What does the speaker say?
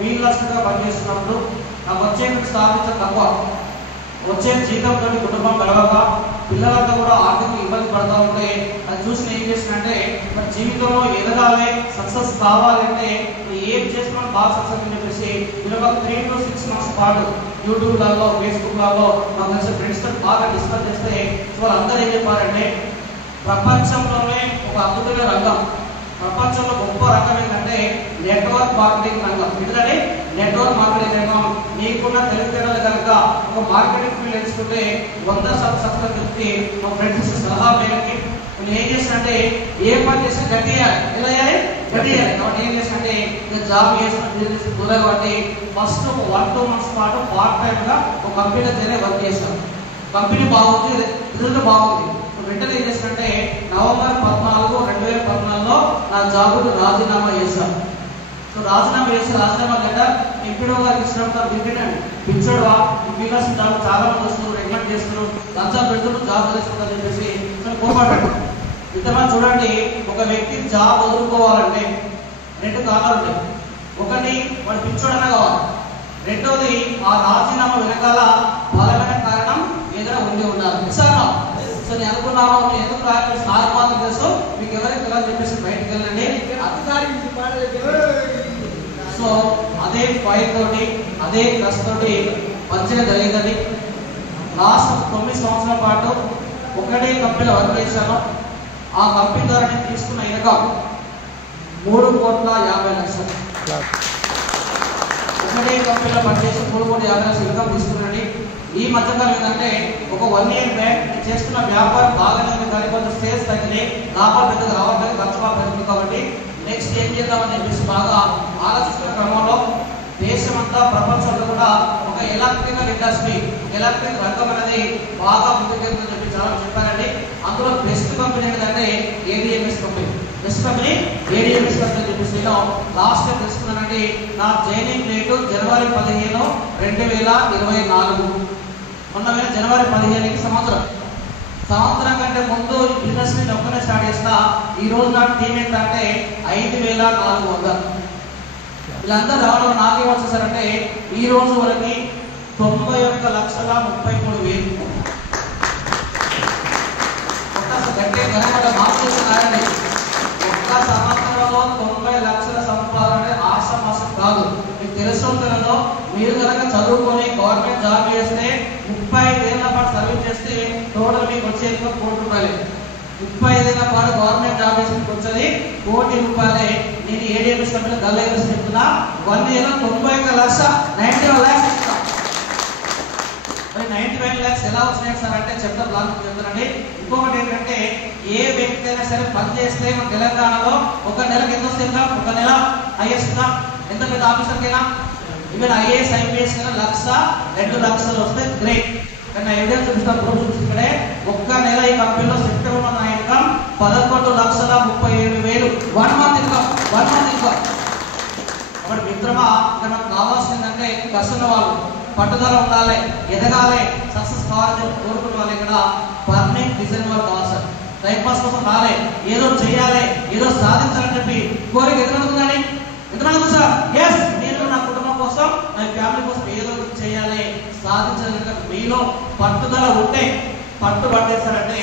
ఫీల్డ్లెస్గా పనిచేస్తున్నప్పుడు నాకు వచ్చే స్థాపించడం తక్కువ, వచ్చే జీతంతో కుటుంబం గడవక పిల్లలంతా కూడా ఆర్థిక ఇబ్బంది పడుతూ ఉంటే అది చూసి ఏం చేసినంటే మన జీవితంలో ఎదగాలి, సక్సెస్ కావాలంటే ఏం చేసుకున్నా బాగా సక్సెస్ అని చెప్పేసి మీరు ఒక 3 to 6 months పాటు యూట్యూబ్లలో ఫేస్బుక్లలో మాకు తెలిసిన ఫ్రెండ్స్తో బాగా డిస్కస్ చేస్తే వాళ్ళందరూ ఏం చెప్పారంటే ప్రపంచంలోనే ఒక అద్భుతమైన రంగం, ప్రపంచంలో గొప్ప రంగం ఏంటంటే నెట్వర్క్ మార్కెటింగ్ రంగం. ఎందుకంటే నెట్వర్క్ మార్కెటింగ్ రంగం నీకున్న తెలివితేటలు కనుక ఒక మార్కెటింగ్ ఫీల్డ్ ఎంచుకుంటే 100% సక్సెస్ చెప్తే మా ఫ్రెండ్స్ సలహా మేరకి నేను ఏం చేసినంటే ఏ పని చేసినా గట్టి చేయాలి, ఎలా చేయాలి, గట్టి చేయాలి. కాబట్టి ఏం చేసినంటే ఇంకా జాబ్ చేసిన బిజినెస్ దూరం కాబట్టి ఫస్ట్ ఒక 1-2 months పాటు పార్ట్ టైమ్గా ఒక కంపెనీలో చేరే వర్క్ చేశాను. కంపెనీ బాగుంది, రిజల్ట్ బాగుంది. వెంటనే ఏం చేసినంటే November 14, 2014లో నా జాబును రాజీనామా చేశాను. సో రాజీనామా లెటర్ ఎంపీడో గారికి ఇచ్చినప్పుడు వింటేనండి పిచ్చోడువా ఈ ఫీల్డ్స్ జాబ్ చాలా మంది వస్తున్నారు, రికమెండ్ చేస్తున్నారు, లంచాలు పెడుతున్నారు, జాబ్ వదిలేస్తుందని చెప్పేసి కోపడ్డాడు. ఇంతమంది చూడండి, ఒక వ్యక్తి జాబ్ వదులుకోవాలంటే 2 కారణాలు ఉంటాయి. ఒకటి వాడు పిచ్చోడనే కావాలి, రెండోది ఆ రాజీనామా వెనకాల బలమైన కారణం ఏదైనా ఉండాలి. సో నేను అనుకున్నాను నేను ఎందుకు రాయాలి సార్ మాత్రం తెలుసు, మీకు ఎవరికి ఎలా చెప్పేసి బయటకు వెళ్ళండి. సో అదే ఫైర్ తోటి అదే ట్రస్ట్ తోటి మంచిగా జరిగిందండి. లాస్ట్ 9 సంవత్సరాల పాటు ఒకటే కంపెనీలో వర్క్ చేశాను. ఆ కంపెనీ ద్వారా నేను తీసుకున్న ఇన్కమ్ 3,50,00,000. ఒకటే కంపెనీలో పనిచేసి 3,50,00,000 ఇన్కమ్ తీసుకున్నానండి. ఈ మధ్యకాలం ఏంటంటే ఒక 1 year బ్యాక్ చేస్తున్న వ్యాపారం బాగానే ఉంది, కానీ కొంచెం సేల్స్ తగ్గినాయి, లాభాలు పెద్దగా రావట్లేదు, ఖర్చు బాగా పెరుగుతుంది. కాబట్టి నెక్స్ట్ ఏం చేద్దామని చెప్పేసి బాగా ఆలోచిస్తున్న క్రమంలో దేశమంతా ప్రపంచంలో కూడా ఒక ఎలక్ట్రికల్ ఇండస్ట్రీ, ఎలక్ట్రిక్ రంగం అనేది బాగా ముందుకెళ్తుందని చెప్పి చాలా చెప్పారండి. అందులో బెస్ట్ కంపెనీ ఏంటంటే ADMS company. Best company ADMS company చెప్పేసి నేను లాస్ట్ టైం తెలుసుకున్నానండి. నా జాయినింగ్ డేటు January 15, 2024. మొన్న January 15కి సంవత్సరం కంటే ముందు ఈ బిజినెస్ ని ఒక్కనే స్టార్ట్ చేసిన. ఈ రోజు నా టీం ఏంటంటే 5,400. వీళ్ళందరూ రావడం నాకేం వచ్చేసారంటే ఈ రోజు వరకు 91,33,000. గట్టే గణపడ మార్చేస్తున్నారండి. ఒక్క సంవత్సరంలో 90 లక్షల సంపాదన అంటే ఆశామాసం కాదు. మీకు తెలుస్తుందో మీరు కనుక చదువుకొని గవర్నమెంట్ జాబ్ చేస్తే 35 ఏళ్ల పాటు సర్వీస్ చేస్తే టోటల్ మీకు వచ్చేది ₹1 కోటి. 35 ఏళ్ల పాటు గవర్నమెంట్ జాబ్ చేసి వచ్చేది ₹1 కోటి. నేను ఏడిఎంఎస్ కంపెనీ గల్లేసి చెప్తున్నా 1 year 91,91,00,000 ఇస్తా. 95 lakhs ఎలా వచ్చినాయి సార్ అంటే చెప్తానండి. ఇంకొకటి ఏంటంటే ఏ వ్యక్తి అయినా సరే పని చేస్తే మన తెలంగాణలో ఒక నెలకు ఎంత వస్తుందా, ఒక నెల హైయెస్ట్ ఎంత పెద్ద ఆఫీసర్కైనా ఈవెన్ ఐఏఎస్ ఐపీఎస్ కైనా 1,00,000, 2,00,000 వస్తే గ్రేట్. కానీ ఎవిడెన్స్ చూపిస్తాను, ప్రూఫ్ చూపిస్తే ఒక్క నెల ఈ కంపెనీలో సెప్టెంబర్ నా ఇన్కమ్ 11,37,000. 1 month income. కాబట్టి మిత్రమా ఇక్కడ మనకు కావాల్సిందంటే కష్టం వాళ్ళు పట్టుదల ఉండాలి, ఎదగాలి, సక్సెస్ కావాలని కోరుకునే వాళ్ళు ఇక్కడ పర్మనెంట్ డిజైన్ వాళ్ళు కావాలి సార్. టైం పాస్ కోసం రాలే, ఏదో చేయాలి, ఏదో సాధించాలని చెప్పి కోరిక ఎదురవుతుందండి. ఎంతమంది సార్ ఎస్ నేను నా కుటుంబం కోసం నా ఫ్యామిలీ కోసం ఏదో చేయాలి, సాధించాలి. మీలో పట్టుదల ఉంటే పట్టుబట్టేస్తారంటే